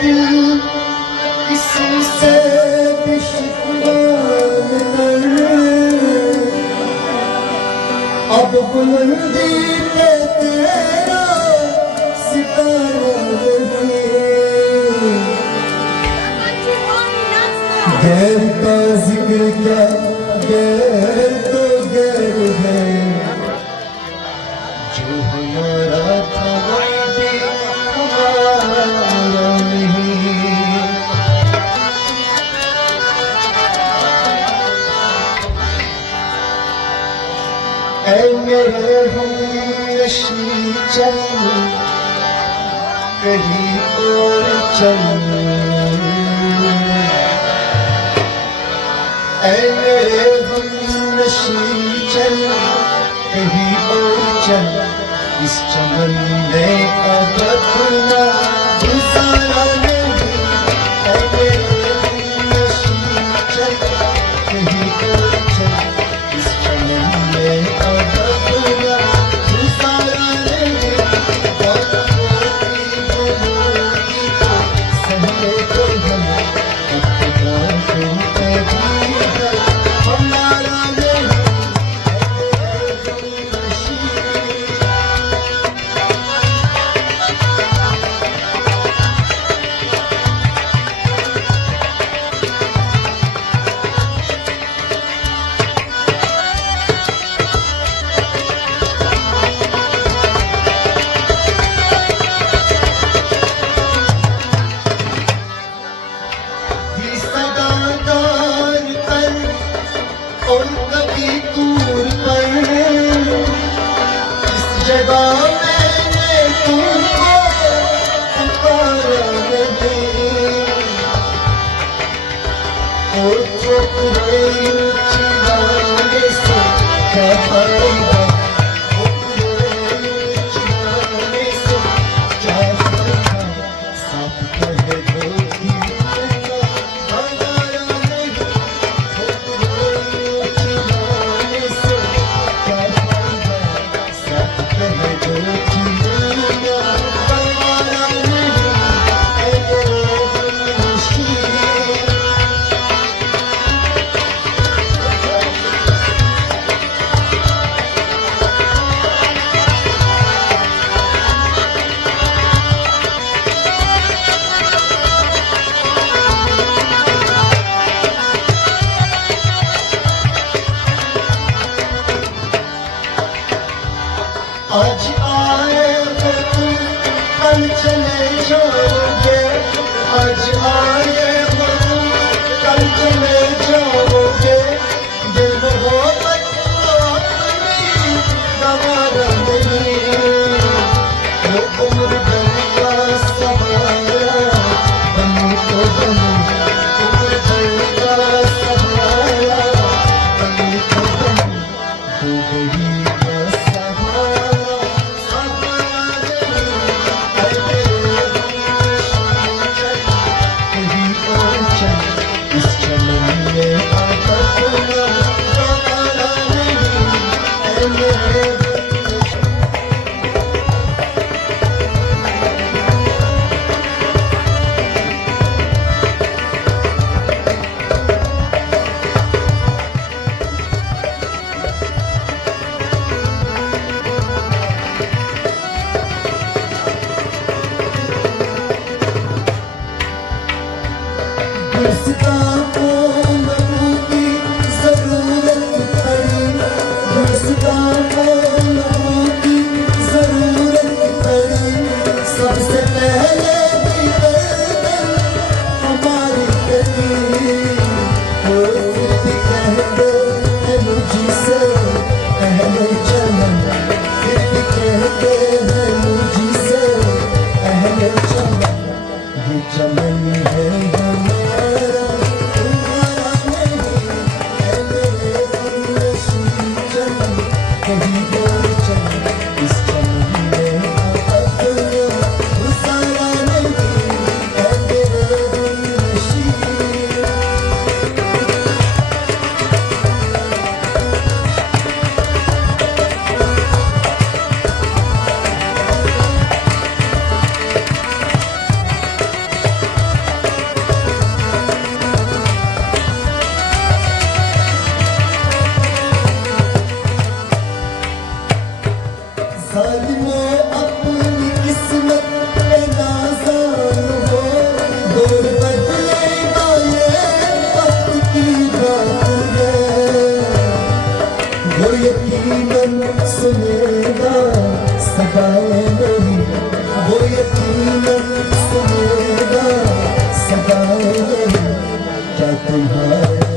दिल किसी से भी शिकवा न कर, अब बुलंदी पे तेरा सितारा नहीं। गैर का जिक्र क्या, गैर तो गैर है, जो हमारा था वो भी हमारा नहीं। ऐ मेरे हमनशी चल, कहीं और चल, ऐ मेरे हमनशी चल, कहीं और चल, इस चमन में अब अपना गुजारा नहीं। ऐ मेरे हमनशी चल, कहीं और चल, इस चमन में अब अपना गुजारा नहीं। बहुत मोटी बनोगी तो सहले तो हम, अपना तो कभी हमारा नहीं। और कभी दूर पर इस जगह मैंने तुमको पुकारा नहीं। और ठोकरे चिल्लाने से क्या फायदा, ठोकरे चिल्लाने से क्या फायदा, साफ कहे दो कि हमारा नहीं। आज आए हो तुम, कल चले जाओगे। आज आए हो तुम, कल चले जाओगे। ये मोहब्बत तो अपनी गवारा नहीं। वो उम्र भर का सहारा बनूं तो बनूं, उम्र भर का सहारा बनूं तो बनूं, हो गई सबसे पहले भी बर्तन हमारी गली, फिर भी कहते हैं मुझसे पहले चमन, फिर भी कहते हैं मुझसे पहले चमन। ये चमन है हमारा तुम्हारा नहीं। ऐ मेरे हमनशी चल, कहीं और चल, इस चमन में तुम्हारे